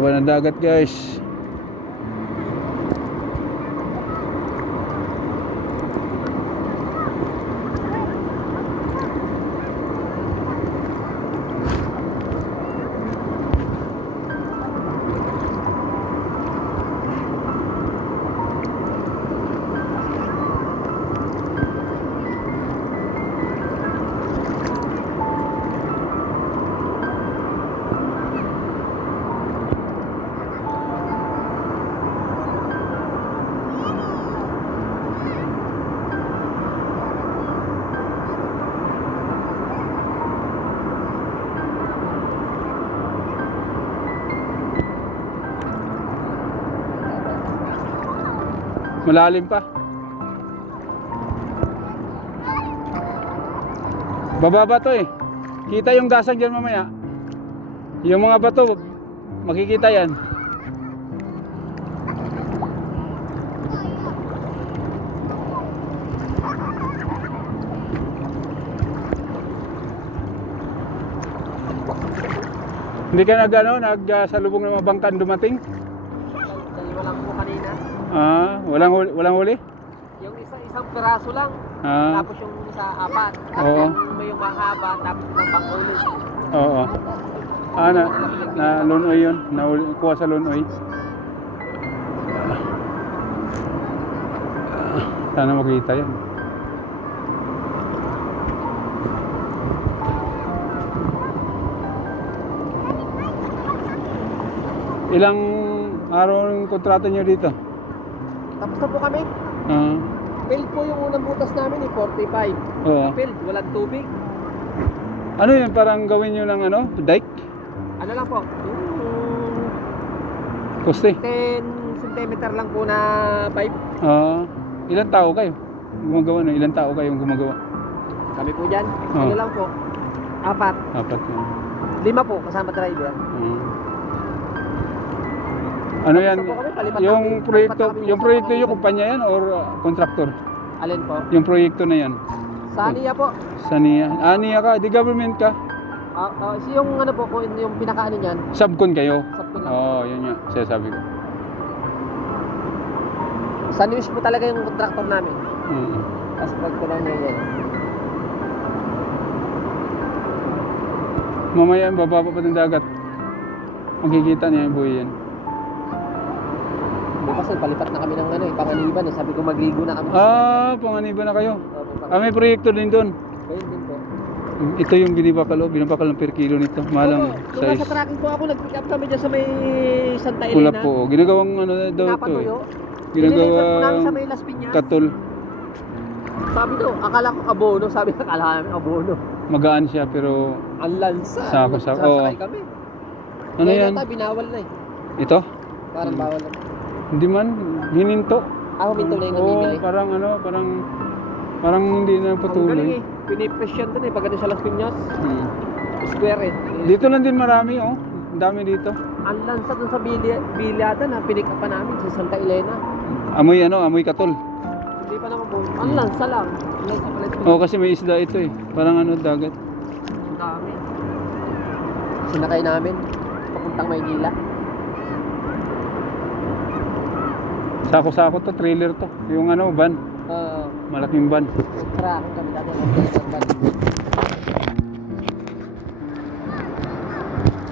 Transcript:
Baba ng dagat guys. Malalim pa. Bababa to eh. Kita yung gasang dyan mamaya. Yung mga bato, makikita yan. Hindi ka nagsalubong ng mga bangkan dumating? Dalawa lang po kanina. Walang huli? Yung isang piraso lang. Tapos yung isa apat. Oo. May yung mahaba, tapos yung pang-ulis. Oo. Na lunoy yun. Kuha sa lunoy. Sana makita yan. Ilang araw yung kontrata nyo dito? Tapos na po kami. Filled po yung unang butas namin eh, 45. Oo. Filled, walang tubig. Ano yun? Parang gawin nyo lang dike? Ano lang po, yung Poste? 10 cm lang po na pipe. Ilang tao kayo? Gumagawa na? Ilang tao kayong gumagawa? Kami po dyan, ano lang po, 4. 4 yun. 5 po, kasama driver. Ano yan? Gusto po kami, palipat Yung namin. proyekto, Palipat namin yung sa proyekto yung pangiliban. kumpanya yan or contractor? Alin po? Yung proyekto na yan. Sa Ania po. Sa NIA. NIA ka? Di government ka? Yung ano po, yung pinakaano niyan, Subcon kayo? sabto lang. Oo, yun nga. Sabi ko. Sa news po talaga yung contractor namin. Tapos pagkulang niya yan. Mamaya bababa pa ng dagat. Makikita niya yung buhay yan. Bukas palipat na kami ng Panganiban eh. Sabi ko magligo na kami. Panganiban na kayo. Opo, May proyekto din doon. Ayun din po. Ito yung binibakal ng per kilo nito. Malang Nung size. nasa tracking po ako, nag-pick up kami dyan sa may Santa Kulap Elena. po. Ginagawang daw ito. Pinapatuyo. Dinilipat po namin sa Ginagawang may Las Piñas. katol. Sabi daw, akala ko abono. Sabi ko, akala namin abono. Magaan siya pero Ang lansa. Sako. Sasakay kami. ano Kaya yan? yata, binawal na eh. Ito? Parang bawal na. Hindi man. Hininto. Huminto na yung Oo, namimili. parang hindi na Ang galing patuloy. eh. Pinipress yan dun eh. Pag sa Las Piñas, square eh. Dito lang din marami Ang dami dito. Ang lansa dun sa Bilyada na pinik up pa namin sa Santa Elena. Amoy katol. Hindi pa naman po. Ang lansa lang. Ang lansa pala ito. Oo, kasi may isda ito eh. Parang dagat. Ang dami. Sinakay namin. Papuntang Maynila. Sako-sako to, trailer to. Yung van. Malaking van. Tracking kami dati.